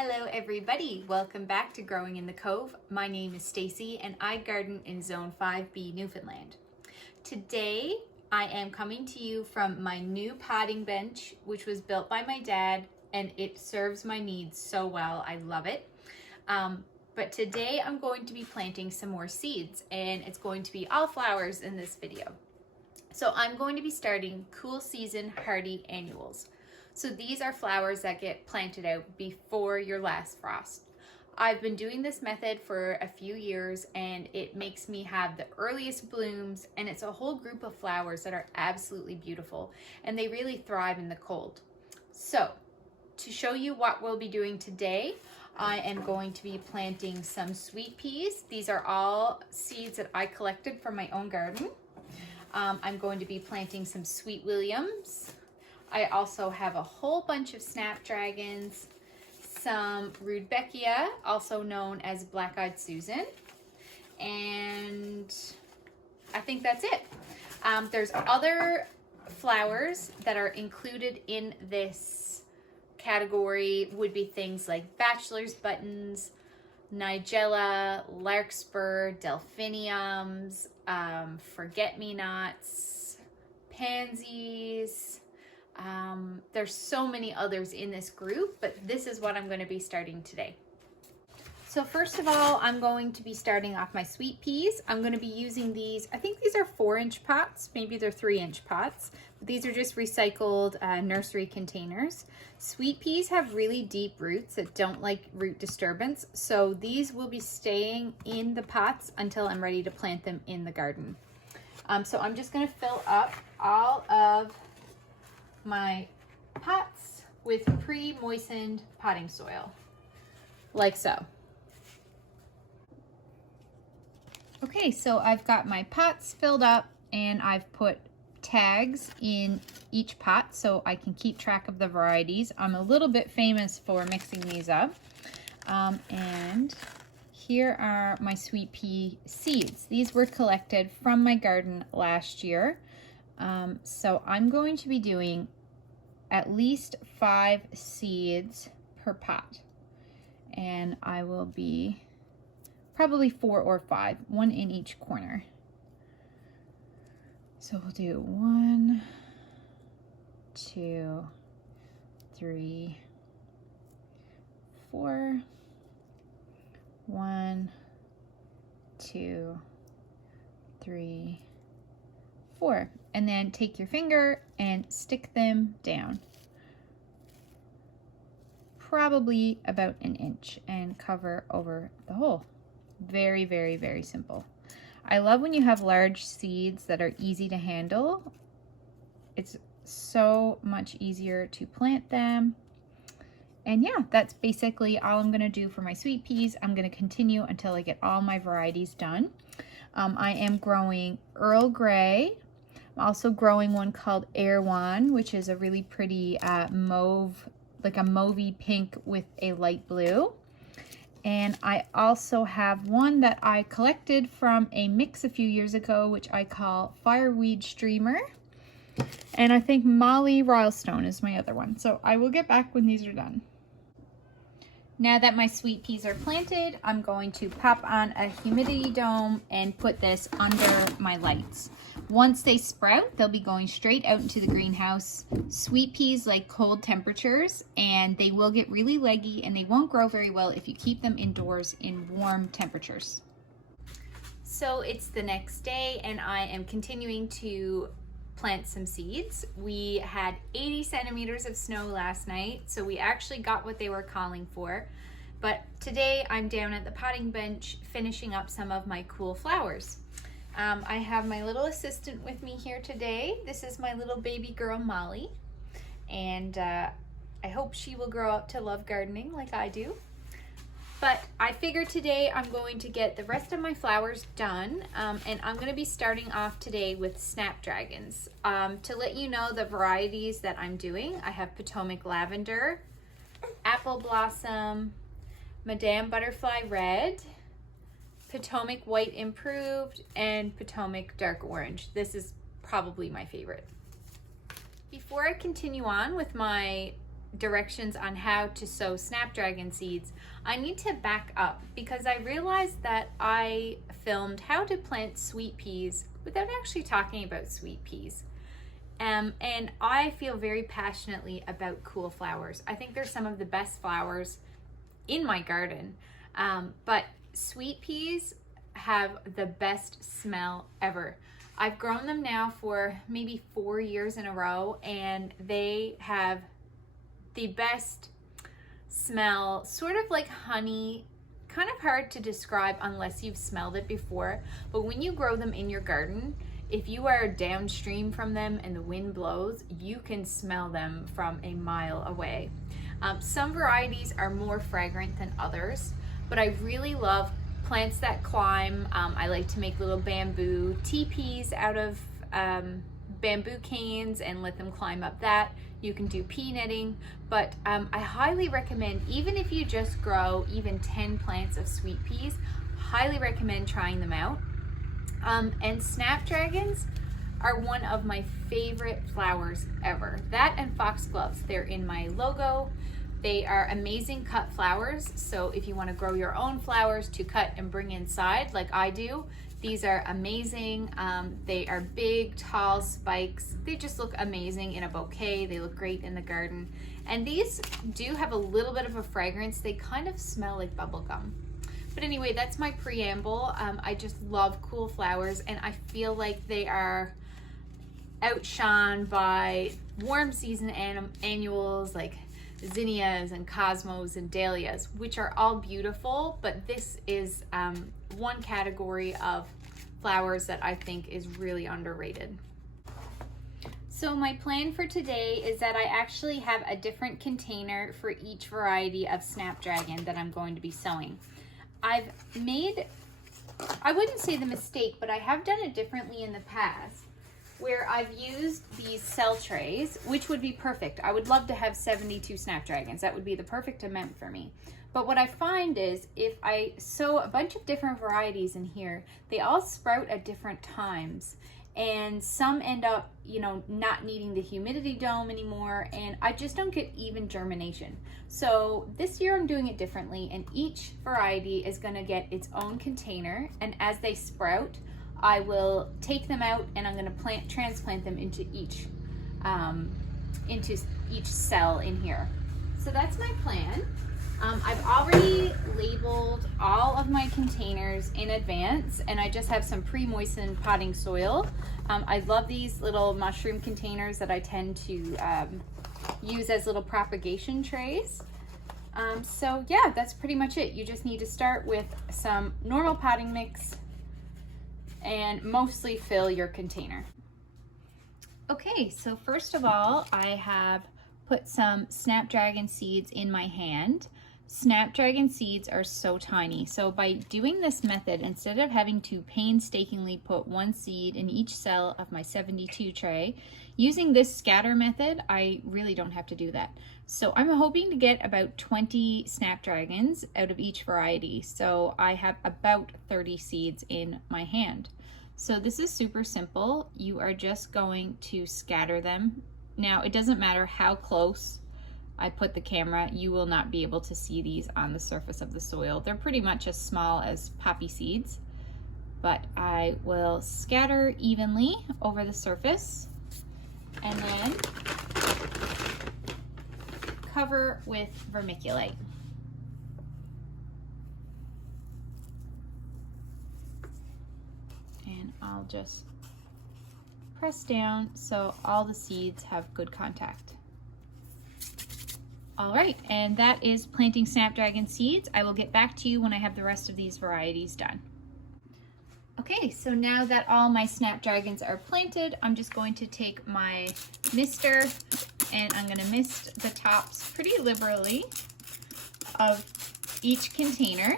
Hello everybody, welcome back to Growing in the Cove. My name is Stacy and I garden in Zone 5B, Newfoundland. Today I am coming to you from my new potting bench, which was built by my dad, and it serves my needs so well. I love it. But today I'm going to be planting some more seeds, and it's going to be all flowers in this video. So I'm going to be starting cool season hardy annuals. So these are flowers that get planted out before your last frost. I've been doing this method for a few years and it makes me have the earliest blooms, and it's a whole group of flowers that are absolutely beautiful and they really thrive in the cold. So to show you what we'll be doing today, I am going to be planting some sweet peas. These are all seeds that I collected from my own garden. I'm going to be planting some sweet williams. I also have a whole bunch of snapdragons, some Rudbeckia, also known as black-eyed Susan, and I think that's it. There's other flowers that are included in this category, would be things like bachelor's buttons, nigella, larkspur, delphiniums, forget-me-nots, pansies. There's so many others in this group, but this is what I'm going to be starting today. So first of all, I'm going to be starting off my sweet peas. I'm going to be using these, I think these are 4-inch pots, maybe they're 3-inch pots, but these are just recycled nursery containers. Sweet peas have really deep roots that don't like root disturbance, so these will be staying in the pots until I'm ready to plant them in the garden. So I'm just going to fill up all of my pots with pre-moistened potting soil, like so. Okay, so I've got my pots filled up and I've put tags in each pot so I can keep track of the varieties. I'm a little bit famous for mixing these up. And here are my sweet pea seeds. These were collected from my garden last year. So I'm going to be doing at least 5 seeds per pot, and I will be probably 4 or 5, 1 in each corner. So we'll do 1, 2, 3, 4, 1, 2, 3, 4, and then take your finger and stick them down, probably about 1 inch, and cover over the hole. Very, very, very simple. I love when you have large seeds that are easy to handle. It's so much easier to plant them. And yeah, that's basically all I'm going to do for my sweet peas. I'm going to continue until I get all my varieties done. I am growing Earl Grey. I'm also growing one called Erewhon, which is a really pretty mauve, like a mauvey pink with a light blue. And I also have one that I collected from a mix a few years ago, which I call Fireweed Streamer. And I think Molly Rylestone is my other one. So I will get back when these are done. Now that my sweet peas are planted, I'm going to pop on a humidity dome and put this under my lights. Once they sprout, they'll be going straight out into the greenhouse. Sweet peas like cold temperatures, and they will get really leggy, and they won't grow very well if you keep them indoors in warm temperatures. So it's the next day and I am continuing to plant some seeds. We had 80 centimeters of snow last night, so we actually got what they were calling for. But today I'm down at the potting bench finishing up some of my cool flowers. I have my little assistant with me here today. This is my little baby girl, Molly. And I hope she will grow up to love gardening like I do. But I figured today I'm going to get the rest of my flowers done, and I'm going to be starting off today with snapdragons. To let you know the varieties that I'm doing, I have Potomac Lavender, Apple Blossom, Madame Butterfly Red, Potomac White Improved, and Potomac Dark Orange. This is probably my favorite. Before I continue on with my directions on how to sow snapdragon seeds, I need to back up because I realized that I filmed how to plant sweet peas without actually talking about sweet peas. And I feel very passionately about cool flowers. I think they're some of the best flowers in my garden. But sweet peas have the best smell ever. I've grown them now for maybe 4 years in a row, and they have the best smell, sort of like honey, kind of hard to describe unless you've smelled it before. But when you grow them in your garden, if you are downstream from them and the wind blows, you can smell them from a mile away. Some varieties are more fragrant than others, but I really love plants that climb. I like to make little bamboo teepees out of bamboo canes and let them climb up that. You can do pea netting, but I highly recommend, even if you just grow even 10 plants of sweet peas, highly recommend trying them out. And snapdragons are one of my favorite flowers ever. That and foxgloves, they're in my logo. They are amazing cut flowers, so if you want to grow your own flowers to cut and bring inside like I do, these are amazing. They are big, tall spikes. They just look amazing in a bouquet. They look great in the garden. And these do have a little bit of a fragrance. They kind of smell like bubble gum. But anyway, that's my preamble. I just love cool flowers, and I feel like they are outshone by warm season annuals like zinnias and cosmos and dahlias, which are all beautiful, but this is one category of flowers that I think is really underrated. So my plan for today is that I actually have a different container for each variety of snapdragon that I'm going to be sowing. I've made, I wouldn't say the mistake, but I have done it differently in the past, where I've used these cell trays, which would be perfect. I would love to have 72 snapdragons. That would be the perfect amount for me. But what I find is if I sow a bunch of different varieties in here, they all sprout at different times. And some end up, you know, not needing the humidity dome anymore, and I just don't get even germination. So this year I'm doing it differently, and each variety is gonna get its own container, and as they sprout, I will take them out and I'm gonna transplant them into each cell in here. So that's my plan. I've already labeled all of my containers in advance, and I just have some pre-moistened potting soil. I love these little mushroom containers that I tend to use as little propagation trays. So yeah, that's pretty much it. You just need to start with some normal potting mix and mostly fill your container. Okay, so first of all, I have put some snapdragon seeds in my hand. Snapdragon seeds are so tiny, so by doing this method, instead of having to painstakingly put one seed in each cell of my 72 tray, using this scatter method, I really don't have to do that. So I'm hoping to get about 20 snapdragons out of each variety, so I have about 30 seeds in my hand. So this is super simple. You are just going to scatter them. Now, it doesn't matter how close I put the camera, you will not be able to see these on the surface of the soil. They're pretty much as small as poppy seeds, but I will scatter evenly over the surface and then cover with vermiculite. And I'll just press down so all the seeds have good contact. All right, and that is planting snapdragon seeds. I will get back to you when I have the rest of these varieties done. Okay, so now that all my snapdragons are planted, I'm just going to take my mister and I'm gonna mist the tops pretty liberally of each container.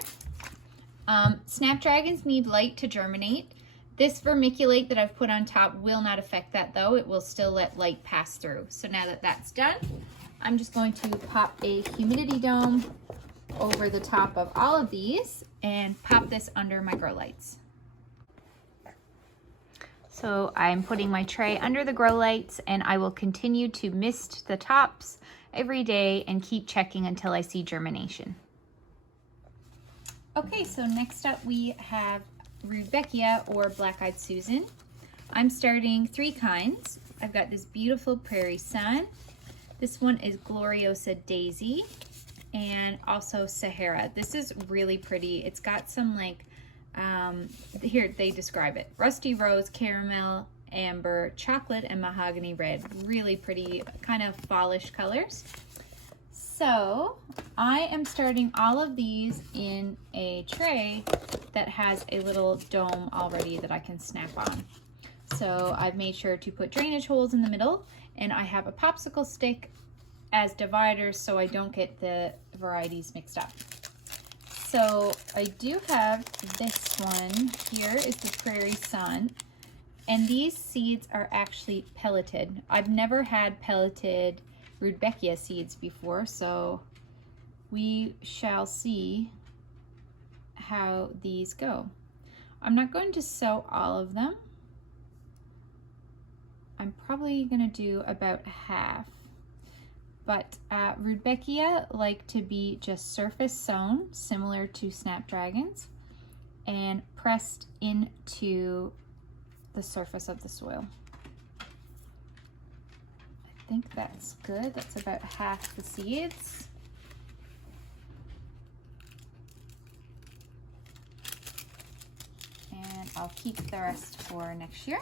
Snapdragons need light to germinate. This vermiculite that I've put on top will not affect that though. It will still let light pass through. So now that that's done, I'm just going to pop a humidity dome over the top of all of these and pop this under my grow lights. So I'm putting my tray under the grow lights and I will continue to mist the tops every day and keep checking until I see germination. Okay, so next up we have Rudbeckia or Black-Eyed Susan. I'm starting 3 kinds. I've got this beautiful Prairie Sun. This one is Gloriosa Daisy, and also Sahara. This is really pretty. It's got some like, here they describe it. Rusty rose, caramel, amber, chocolate, and mahogany red. Really pretty, kind of fallish colors. So I am starting all of these in a tray that has a little dome already that I can snap on. So I've made sure to put drainage holes in the middle, and I have a popsicle stick as dividers so I don't get the varieties mixed up. So I do have this one here is the Prairie Sun, and these seeds are actually pelleted. I've never had pelleted Rudbeckia seeds before, so we shall see how these go. I'm not going to sow all of them. I'm probably gonna do about half, but Rudbeckia like to be just surface sown, similar to Snapdragons, and pressed into the surface of the soil. I think that's good. That's about half the seeds. And I'll keep the rest for next year.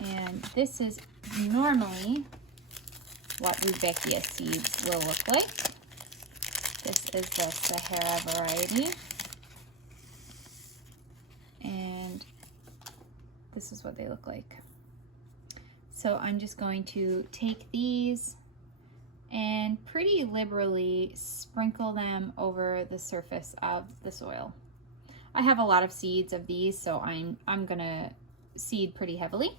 And this is normally what Rudbeckia seeds will look like. This is the Sahara variety. And this is what they look like. So I'm just going to take these and pretty liberally sprinkle them over the surface of the soil. I have a lot of seeds of these, so I'm gonna seed pretty heavily.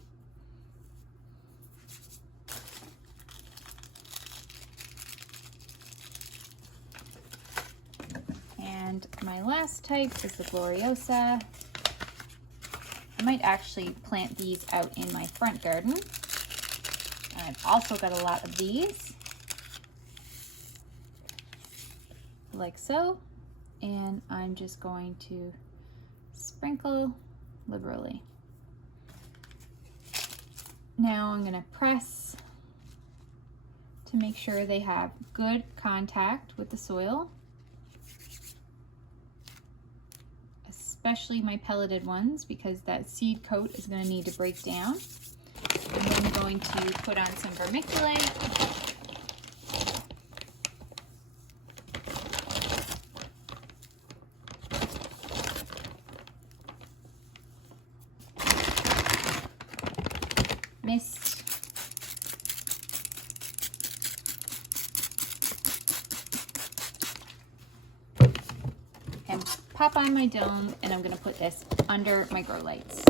And my last type is the Gloriosa. I might actually plant these out in my front garden. I've also got a lot of these, like so, and I'm just going to sprinkle liberally. Now I'm going to press to make sure they have good contact with the soil, especially my pelleted ones, because that seed coat is going to need to break down. And then I'm going to put on some vermiculite. Mist. And pop on my dome, and I'm going to put this under my grow lights.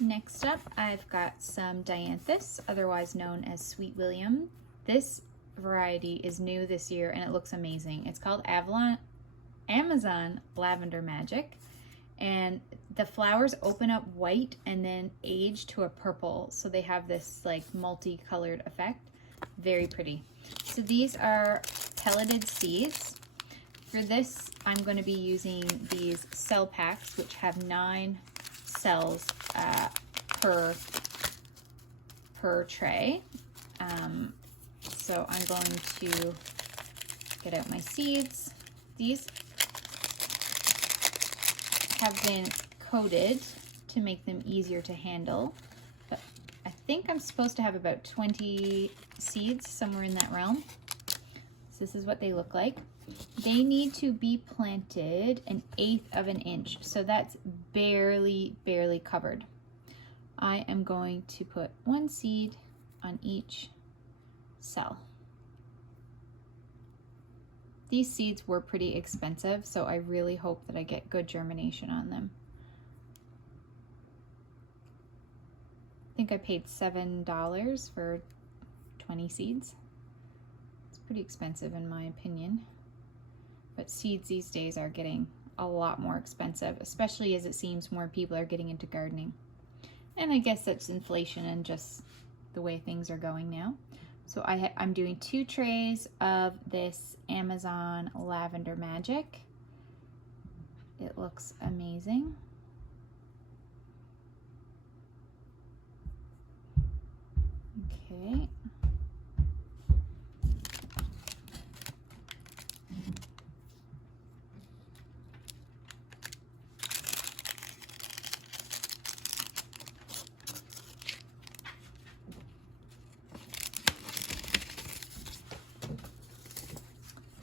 Next up, I've got some Dianthus, otherwise known as Sweet William. This variety is new this year and it looks amazing. It's called Amazon Lavender Magic, and the flowers open up white and then age to a purple, so they have this like multicolored effect. Very pretty. So these are pelleted seeds. For this, I'm going to be using these cell packs, which have 9 cells per tray. So I'm going to get out my seeds. These have been coated to make them easier to handle, but I think I'm supposed to have about 20 seeds, somewhere in that realm. So this is what they look like. They need to be planted 1/8 of an inch, so that's barely covered. I am going to put 1 seed on each cell. These seeds were pretty expensive, so I really hope that I get good germination on them. I think I paid $7 for 20 seeds. It's pretty expensive in my opinion. But seeds these days are getting a lot more expensive, especially as it seems more people are getting into gardening. And I guess that's inflation and just the way things are going now. So I'm doing 2 trays of this Amazon Lavender Magic. It looks amazing. Okay.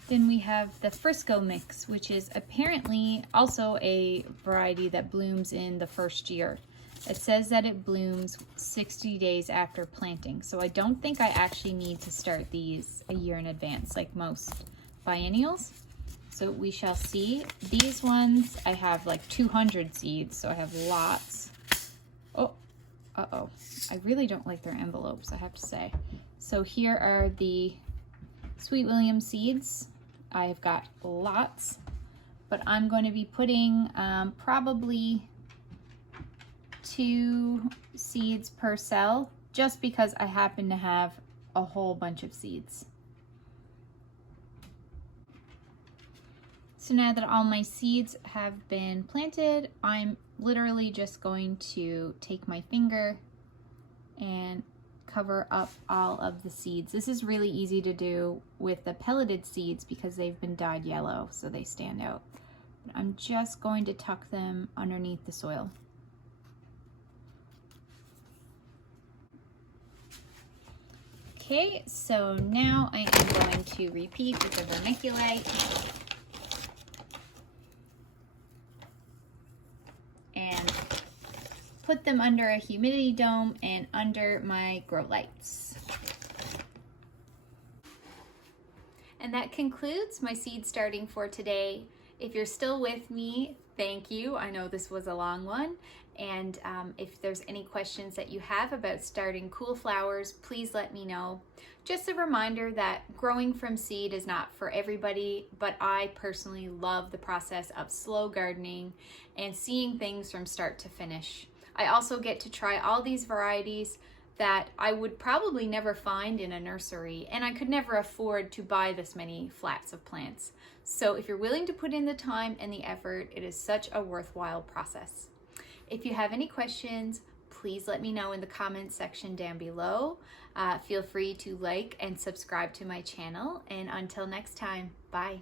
Then we have the Frisco mix, which is apparently also a variety that blooms in the first year. It says that it blooms 60 days after planting. So I don't think I actually need to start these a year in advance like most biennials. So we shall see. These ones, I have like 200 seeds, so I have lots. Oh, uh-oh. I really don't like their envelopes, I have to say. So here are the Sweet William seeds. I've got lots, but I'm going to be putting probably 2 seeds per cell, just because I happen to have a whole bunch of seeds. So now that all my seeds have been planted, I'm literally just going to take my finger and cover up all of the seeds. This is really easy to do with the pelleted seeds because they've been dyed yellow, so they stand out. But I'm just going to tuck them underneath the soil. Okay, so now I am going to repeat with the vermiculite and put them under a humidity dome and under my grow lights. And that concludes my seed starting for today. If you're still with me, thank you. I know this was a long one. And if there's any questions that you have about starting cool flowers, please let me know. Just a reminder that growing from seed is not for everybody, but I personally love the process of slow gardening and seeing things from start to finish. I also get to try all these varieties that I would probably never find in a nursery, and I could never afford to buy this many flats of plants. So if you're willing to put in the time and the effort, it is such a worthwhile process. If you have any questions, please let me know in the comments section down below. Feel free to like and subscribe to my channel, and until next time, bye.